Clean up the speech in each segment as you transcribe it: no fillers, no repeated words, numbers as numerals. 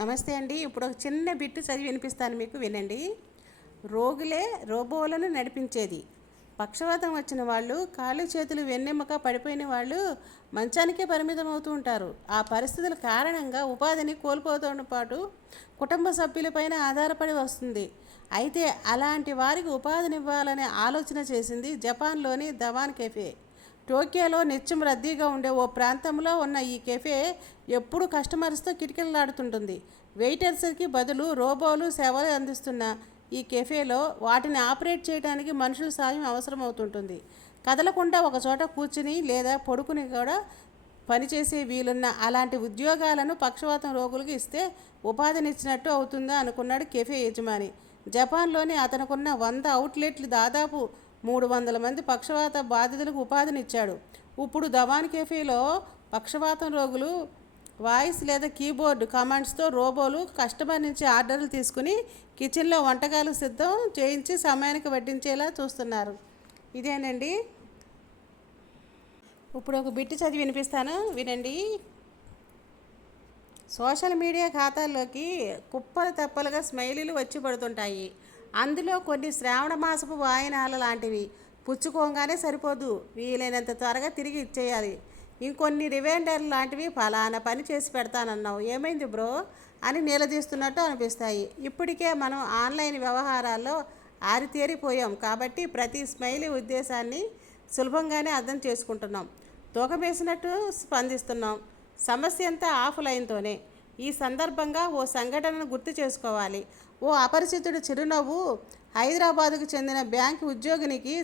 నమస్తే అండి. ఇప్పుడు ఒక చిన్న బిట్టు చదివి వినిపిస్తాను మీకు, వినండి. రోగులే రోబోలను నడిపించేది. పక్షవాతం వచ్చిన వాళ్ళు, కాళ్ళు చేతులు వెన్నెముక పడిపోయిన వాళ్ళు మంచానికే పరిమితం అవుతూ ఉంటారు. ఆ పరిస్థితుల కారణంగా ఉపాధిని కోల్పోవడంతో పాటు కుటుంబ సభ్యులపైన ఆధారపడి వస్తుంది. అయితే అలాంటి వారికి ఉపాధినివ్వాలనే ఆలోచన చేసింది జపాన్లోని దవాన్ కెఫే. టోక్యోలో నిత్యం రద్దీగా ఉండే ఓ ప్రాంతంలో ఉన్న ఈ కెఫే ఎప్పుడూ కస్టమర్స్తో కిటకిటలాడుతుంటుంది. వెయిటర్స్కి బదులు రోబోలు సేవలు అందిస్తున్న ఈ కెఫేలో వాటిని ఆపరేట్ చేయడానికి మనుషుల సాయం అవసరమవుతుంటుంది. కదలకుండా ఒక చోట కూర్చుని లేదా పడుకుని కూడా పనిచేసే వీలున్న అలాంటి ఉద్యోగాలను పక్షవాతం రోగులకు ఇస్తే ఉపాధినిచ్చినట్టు అవుతుందా అనుకున్నాడు కెఫే యజమాని. జపాన్లోని అతనుకున్న 100 అవుట్లెట్లు దాదాపు 300 మంది పక్షవాత బాధితులకు ఉపాధినిచ్చాడు. ఇప్పుడు దవాన్ కెఫేలో పక్షవాతం రోగులు వాయిస్ లేదా కీబోర్డ్ కమాండ్స్తో రోబోలు కస్టమర్ నుంచి ఆర్డర్లు తీసుకుని కిచెన్లో వంటకాలు సిద్ధం చేయించి సమయానికి వడ్డించేలా చూస్తున్నారు. ఇదేనండి. ఇప్పుడు ఒక బిట్టు చదివి వినిపిస్తాను, వినండి. సోషల్ మీడియా ఖాతాల్లోకి కుప్పలు తెప్పలుగా స్మైలీలు వచ్చి పడుతుంటాయి. అందులో కొన్ని శ్రావణ మాసపు వాయినాల లాంటివి. పుచ్చుకోగానే సరిపోదు, వీలైనంత త్వరగా తిరిగి ఇచ్చేయాలి. ఇంకొన్ని రిమైండర్లు లాంటివి, ఫలానా పని చేసి పెడతానన్నావు, ఏమైంది బ్రో అని నిలదీస్తున్నట్టు అనిపిస్తాయి. ఇప్పటికే మనం ఆన్లైన్ వ్యవహారాల్లో ఆరితేరిపోయాం కాబట్టి ప్రతి స్మైలీ ఉద్దేశాన్ని సులభంగానే అర్థం చేసుకుంటున్నాం, తూకమేసినట్టు స్పందిస్తున్నాం. సమస్య అంతా ఆఫ్లైన్తోనే. ఈ సందర్భంగా ఓ సంఘటనను గుర్తు చేసుకోవాలి. ఓ అపరిచితుడు చిరునవ్వు హైదరాబాదుకు చెందిన బ్యాంకు ఉద్యోగినికి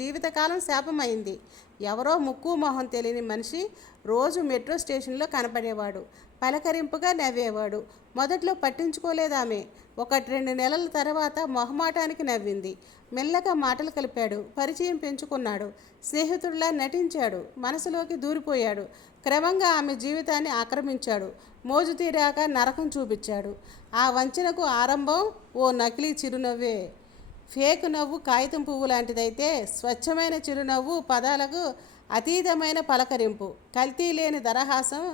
జీవితకాలం శాపమైంది. ఎవరో ముక్కు మొహం తెలియని మనిషి రోజు మెట్రో స్టేషన్లో కనపడేవాడు. పలకరింపుగా నవ్వేవాడు. మొదట్లో పట్టించుకోలేదామె. 1-2 నెలల తర్వాత మొహమాటానికి నవ్వింది. మెల్లగా మాటలు కలిపాడు, పరిచయం పెంచుకున్నాడు, స్నేహితుడిలా నటించాడు, మనసులోకి దూరిపోయాడు. క్రమంగా ఆమె జీవితాన్ని ఆక్రమించాడు. మోజు తీరాక నరకం చూపించాడు. ఆ వంచనకు ఆరంభం ఓ నకిలీ చిరునవ్వే. ఫేక్ నవ్వు కాగితం పువ్వు లాంటిదైతే స్వచ్ఛమైన చిరునవ్వు పదాలకు అతీతమైన పలకరింపు. కల్తీ లేని దరహాసం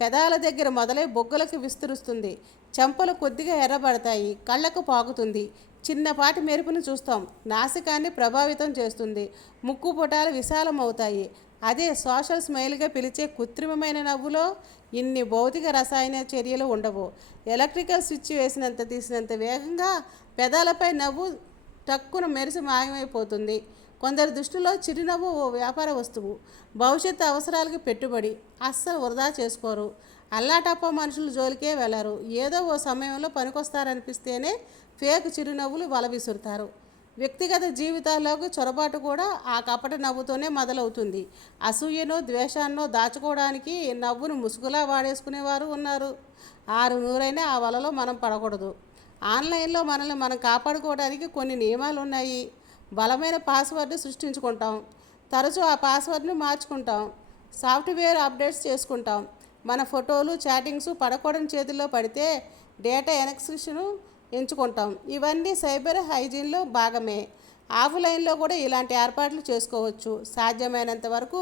పెదాల దగ్గర మొదలై బొగ్గలకు విస్తరిస్తుంది. చెంపలు కొద్దిగా ఎర్రబడతాయి, కళ్ళకు పాకుతుంది. చిన్నపాటి మెరుపును చూస్తాం, నాసికాన్ని ప్రభావితం చేస్తుంది, ముక్కు పుటాలు విశాలమవుతాయి. అదే సోషల్ స్మైల్గా పిలిచే కృత్రిమమైన నవ్వులో ఇన్ని భౌతిక రసాయన చర్యలు ఉండవు. ఎలక్ట్రికల్ స్విచ్ వేసినంత తీసినంత వేగంగా పెదాలపై నవ్వు టక్కున మెరిసి మాయమైపోతుంది. కొందరి దృష్టిలో చిరునవ్వు ఓ వ్యాపార వస్తువు, భవిష్యత్తు అవసరాలకు పెట్టుబడి. అస్సలు వృధా చేసుకోరు. అల్లాటప్ప మనుషులు జోలికే వెళ్ళరు. ఏదో ఓ సమయంలో పనికొస్తారనిపిస్తేనే ఫేక్ చిరునవ్వులు వల విసురుతారు. వ్యక్తిగత జీవితాల్లోకి చొరబాటు కూడా ఆ కపట నవ్వుతోనే మొదలవుతుంది. అసూయనో ద్వేషాన్నో దాచుకోవడానికి నవ్వును ముసుగులా వాడేసుకునేవారు ఉన్నారు. 6 ఆ వలలో మనం పడకూడదు. ఆన్లైన్లో మనల్ని మనం కాపాడుకోవడానికి కొన్ని నియమాలు ఉన్నాయి. బలమైన పాస్వర్డ్ సృష్టించుకుంటాం, తరచూ ఆ పాస్వర్డ్ని మార్చుకుంటాం, సాఫ్ట్వేర్ అప్డేట్స్ చేసుకుంటాం. మన ఫోటోలు చాటింగ్స్ పడకూడని చేతుల్లో పడితే డేటా ఎన్క్రిప్షన్ ఎంచుకుంటాం. ఇవన్నీ సైబర్ హైజీన్లో భాగమే. ఆఫ్లైన్లో కూడా ఇలాంటి ఏర్పాట్లు చేసుకోవచ్చు. సాధ్యమైనంత వరకు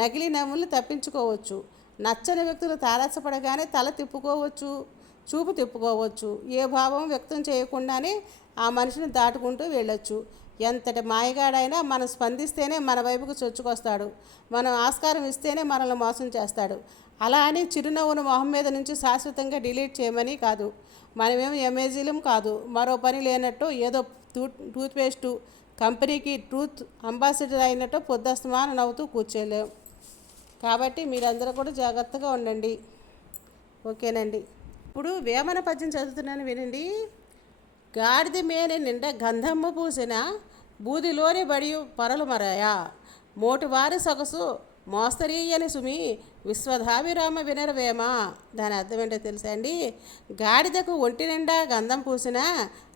నకిలీ నవ్వులను తప్పించుకోవచ్చు. నచ్చని వ్యక్తులు తారసపడగానే తల తిప్పుకోవచ్చు, చూపు తిప్పుకోవచ్చు. ఏ భావం వ్యక్తం చేయకుండానే ఆ మనిషిని దాటుకుంటూ వెళ్ళొచ్చు. ఎంతటి మాయగాడైనా మనం స్పందిస్తేనే మన వైపుకు చొచ్చుకొస్తాడు. మనం ఆస్కారం ఇస్తేనే మనల్ని మోసం చేస్తాడు. అలా అని చిరునవ్వును మొహం మీద నుంచి శాశ్వతంగా డిలీట్ చేయమని కాదు. మనమేం ఎమేజీలం కాదు. మరో పని లేనట్టు ఏదో టూత్పేస్టు కంపెనీకి ట్రూత్ అంబాసిడర్ అయినట్టు పొద్దస్తమాన నవ్వుతూ కూర్చోలేం. కాబట్టి మీరందరూ కూడా జాగ్రత్తగా ఉండండి. ఓకేనండి. ఇప్పుడు వేమన పద్యం చదువుతున్నాను, వినండి. గాడిద మేని నిండా గంధమ్మ పూసిన బూదిలోని బడి పరలు మరయా మోటివారి సొగసు మోస్తరీయని సుమి విశ్వధాభిరామ వినరవేమ. దాని అర్థం ఏంటో తెలుసా అండి? గాడిదకు ఒంటి నిండా గంధం పూసినా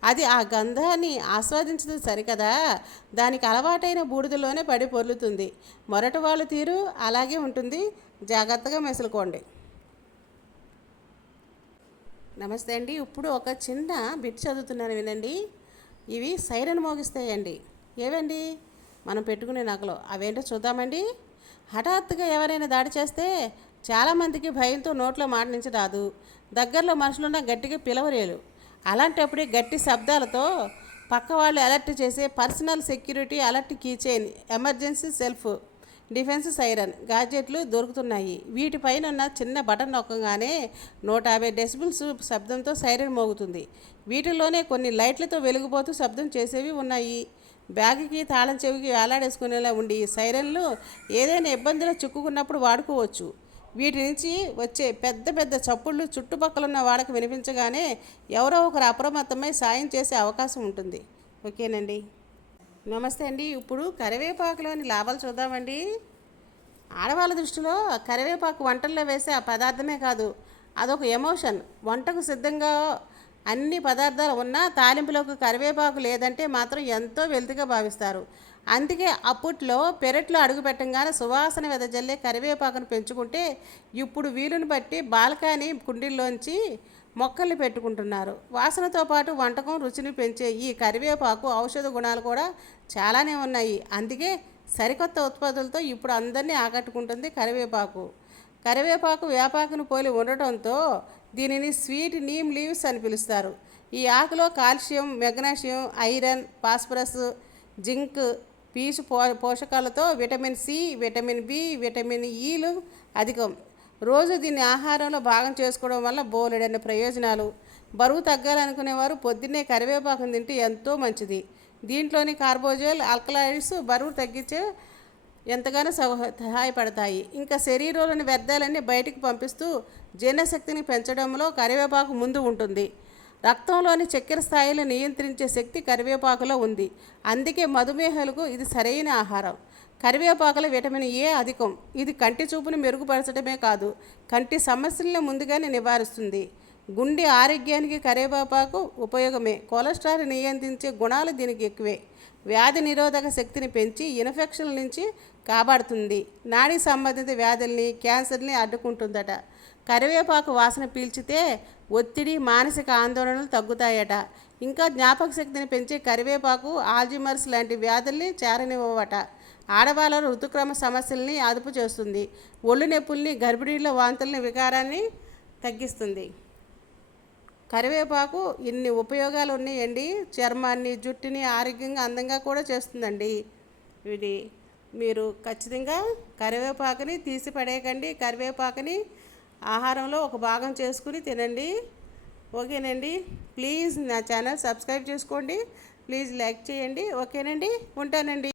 అది ఆ గంధాన్ని ఆస్వాదించదు సరికదా, దానికి అలవాటైన బూడిదలోనే పడి పొర్లుతుంది. మొరటి వాళ్ళ తీరు అలాగే ఉంటుంది. జాగ్రత్తగా మెసులుకోండి. నమస్తే అండి. ఇప్పుడు ఒక చిన్న బిట్ చదువుతున్నాను, వినండి. ఇవి సైరన్ మోగిస్తాయండి. ఏవండి? మనం పెట్టుకునే నగలు. అవేంటో చూద్దామండి. హఠాత్తుగా ఎవరైనా దాడి చేస్తే చాలామందికి భయంతో నోట్లో మాట నుంచి రాదు. దగ్గరలో మనుషులున్న గట్టిగా పిలవలేరు. అలాంటప్పుడే గట్టి శబ్దాలతో పక్క వాళ్ళు అలర్ట్ చేసే personal security alert keychain, emergency self defence siren గాడ్జెట్లు దొరుకుతున్నాయి. వీటిపైన ఉన్న చిన్న బటన్ నొక్కగానే 150 డెసిబుల్స్ శబ్దంతో సైరన్ మోగుతుంది. వీటిల్లోనే కొన్ని లైట్లతో వెలిగిపోతూ శబ్దం చేసేవి ఉన్నాయి. బ్యాగుకి తాళం చెవికి వేలాడేసుకునేలా ఉండి సైరన్లు ఏదైనా ఇబ్బందిలో చిక్కుకున్నప్పుడు వాడుకోవచ్చు. వీటి నుంచి వచ్చే పెద్ద పెద్ద చప్పుళ్ళు చుట్టుపక్కల వాళ్ళకి వినిపించగానే ఎవరో ఒకరు అప్రమత్తమై సాయం చేసే అవకాశం ఉంటుంది. ఓకేనండి. నమస్తే అండి. ఇప్పుడు కరివేపాకులోని లాభాలు చూద్దామండి. ఆడవాళ్ళ దృష్టిలో కరివేపాకు వంటల్లో వేసే ఆ పదార్థమే కాదు, అదొక ఎమోషన్. వంటకు సిద్ధంగా అన్ని పదార్థాలు ఉన్నా తాలింపులోకి కరివేపాకు లేదంటే మాత్రం ఎంతో వెలితిగా భావిస్తారు. అందుకే అప్పట్లో పెరట్లో అడుగు పెట్టంగానే సువాసన వెదజల్లే కరివేపాకును పెంచుకుంటే ఇప్పుడు వీలుని బట్టి బాల్కనీ కుండీల్లోంచి మొక్కల్ని పెట్టుకుంటున్నారు. వాసనతో పాటు వంటకం రుచిని పెంచే ఈ కరివేపాకు ఔషధ గుణాలు కూడా చాలానే ఉన్నాయి. అందుకే సరికొత్త ఉత్పత్తులతో ఇప్పుడు అందరినీ ఆకట్టుకుంటుంది కరివేపాకు. కరివేపాకు వేపాకును పోలి ఉండటంతో దీనిని స్వీట్ నీమ్ లీవ్స్ అని పిలుస్తారు. ఈ ఆకులో calcium, magnesium, iron, phosphorus, zinc, పీచు పోషకాలతో vitamin C, vitamin B, vitamin ఈలు అధికం. రోజు దీన్ని ఆహారంలో భాగం చేసుకోవడం వల్ల బోలెడైన ప్రయోజనాలు. బరువు తగ్గాలనుకునేవారు పొద్దున్నే కరివేపాకును తింటే ఎంతో మంచిది. దీంట్లోని కార్బోజైల్, ఆల్కలాయిడ్స్ బరువు తగ్గించే ఎంతగానో సహాయపడతాయి. ఇంకా శరీరంలోని వ్యర్థాలన్నీ బయటికి పంపిస్తూ జీర్ణశక్తిని పెంచడంలో కరివేపాకు ముందు ఉంటుంది. రక్తంలోని చక్కెర స్థాయిలు నియంత్రించే శక్తి కరివేపాకులో ఉంది. అందుకే మధుమేహాలకు ఇది సరైన ఆహారం. కరివేపాకులో విటమిన్ ఏ అధికం. ఇది కంటి చూపును మెరుగుపరచడమే కాదు, కంటి సమస్యలను ముందుగానే నివారిస్తుంది. గుండె ఆరోగ్యానికి కరివేపాకు ఉపయోగమే. కొలెస్ట్రాల్ నియంత్రించే గుణాలు దీనికి ఎక్కువే. వ్యాధి నిరోధక శక్తిని పెంచి ఇన్ఫెక్షన్ల నుంచి కాపాడుతుంది. నాడీ సంబంధిత వ్యాధుల్ని, క్యాన్సర్ని అడ్డుకుంటుందట. కరివేపాకు వాసన పీల్చితే ఒత్తిడి, మానసిక ఆందోళనలు తగ్గుతాయట. ఇంకా జ్ఞాపక శక్తిని పెంచే కరివేపాకు ఆల్జిమర్స్ లాంటి వ్యాధుల్ని చేరనివ్వవట. ఆడవాళ్ళ ఋతుక్రమ సమస్యల్ని అదుపు చేస్తుంది. ఒళ్ళు నొప్పుల్ని, గర్భిణీల వాంతుల్ని, వికారాన్ని తగ్గిస్తుంది. కరివేపాకు ఇన్ని ఉపయోగాలు ఉన్నాయండి. చర్మాన్ని, జుట్టుని ఆరోగ్యంగా అందంగా కూడా చేస్తుందండి. ఇది మీరు ఖచ్చితంగా కరివేపాకుని తీసి పడేయకండి. కరివేపాకుని ఆహారంలో ఒక భాగం చేసుకుని తినండి. ఓకేనండి. ప్లీజ్ నా ఛానల్ సబ్స్క్రైబ్ చేసుకోండి. ప్లీజ్ లైక్ చేయండి. ఓకేనండి. ఉంటానండి.